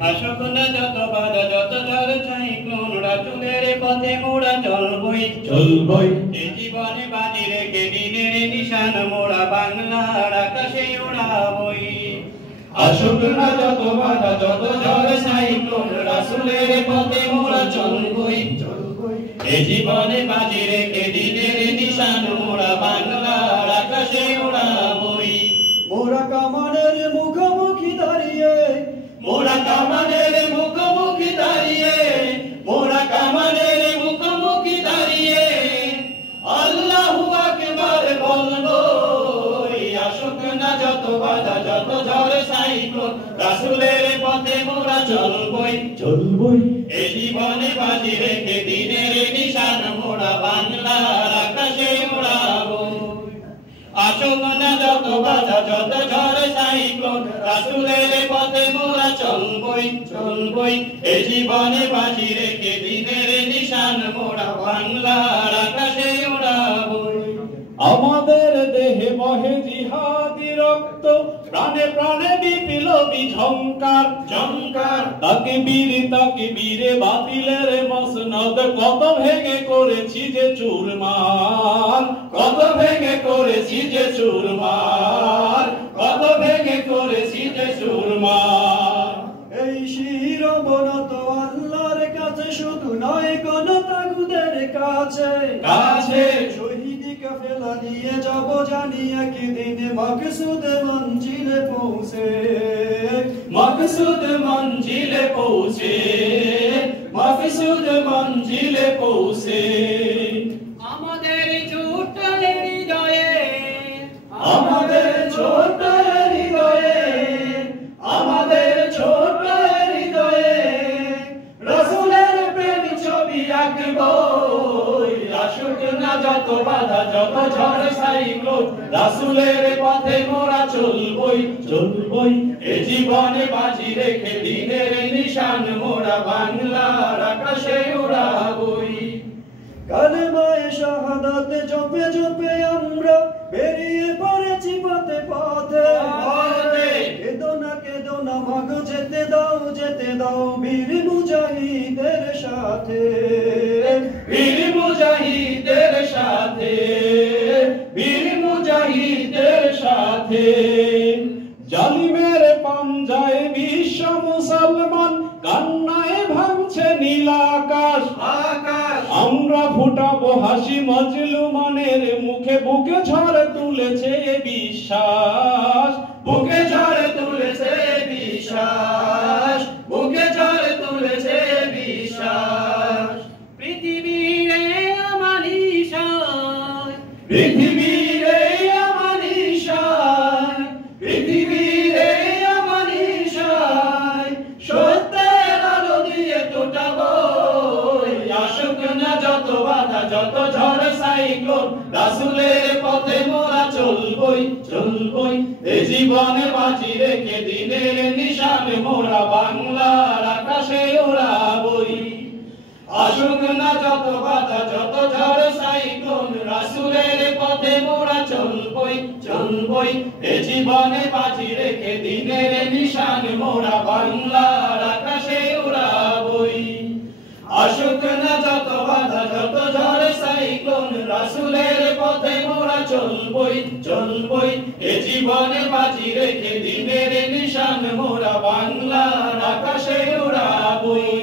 আসুক না যত বাধা যত ঝড় সাইক্লোন রাসূলের পথে মোরা চলবই চলবই এই জীবনে বাজি রেখে দিনের নিশান মোরা বাংলার আকাশে উড়াবই আসুক না যত বাধা যত ঝড় সাইক্লোন রাসূলের পথে মোরা চলবই এই জীবনে বাজি রেখে দিনের নিশান মোরা বাংলার আকাশে উড়াবই মোরা কামানের মুখোমুখি দাঁড়িয়ে মোরা কামানের মুখোমুখি দাঁড়িয়ে মোরা কামানের মুখোমুখি দাঁড়িয়ে আল্লাহু আকবার বলবো আসুক না যত বাধা যত ঝড় সাইক্লোন রাসূলের পথে মোরা চলবই চলবই এই জীবনে বাজি রেখে দিনের নিশান মোরা বাংলার আকাশে উড়াবো আসুক না যত বাধা যত ঝড় সাইক্লোন রাসূলের পথে মোরা চলবই এই জীবনে বাজি রেখে দিনের নিশান মোরা বাংলার আকাশে উড়াবই আমাদের দেহে বহে জিহাদি রক্ত প্রাণে প্রাণে বিপ্লবী ঝংকার ঝংকার তাকবীরে বাতিলের মসনদ কত ভেঙে করেছি যে চুরমার কত ভেঙে করেছি যে চুরমার কত ভেঙে করেছি যে চুরমার এই শিরোমনত আল্লাহর কাছে শুধু নয় কোন তাগুদের কাছে কাছে শহীদি কাফেলা নিয়ে যাব জানি একদিন মকসুদ মঞ্জিলে পৌঁছে মকসুদ মঞ্জিলে পৌঁছে মকসুদ মঞ্জিলে পৌঁছে আমাদের ছোট্ট হৃদয়ে আমাদের ছোট হৃদয়ে আমাদের ছোট হৃদয়ে রাসূলের প্রেম ছবি আঁকবো আসুক না যত বাধা যত ঝড় সাইক্লোন রাসূলের পথে মোরা চলবই এ জীবনে বাজি রেখে দিনের নিশান মোরা বাংলার আকাশে উড়াবই কালেমায়ে শাহাদাত জপে জপে আমরা বেরিয়ে পড়েছি পথে পথে কেদো না মাগ যেতে দাও বীর মুজাহিদের সাথে বীর মুজাহিদের সাথে বীর মুজাহিদের সাথে জালিমের পাঞ্জায় বিশ্ব মুসলমান কান্নায় ভাঙছে নীল আকাশ আমরা ফুটাবো হাসি মজলুমানের মুখে বুকে ঝড় তুলেছে বিশ্বাস বুকে ঝড় তুলেছে বিশ্বাস বুকে ঝড় তুলেছে বিশ্বাস পৃথিবীর আমার ঈশান পৃথিবীর আমার ঈশান পৃথিবীর আমার ঈশান সত্যের আলো দিয়ে টুটাবো আসুক না যত বাধা যত ঝড় সাইক্লোন রাসূলের পথে মোরা চলবই এই জীবনে বাজি রেখে দিনের নিশান মোরা বাংলার আকাশে উড়াবই আসুক না যত বাধা যত ঝড় সাইক্লোন রাসূলের পথে মোরা চলবই এই জীবনে বাজি রেখে দিনের নিশান মোরা বাংলার আকাশে উড়াবই আসুক না যত বাধা যত ঝড় সাইক্লোন রাসূলের পথে মোরা চলবই এ জীবনে বাজি রেখে দিনের নিশান মোরা বাংলার আকাশে উড়াবই।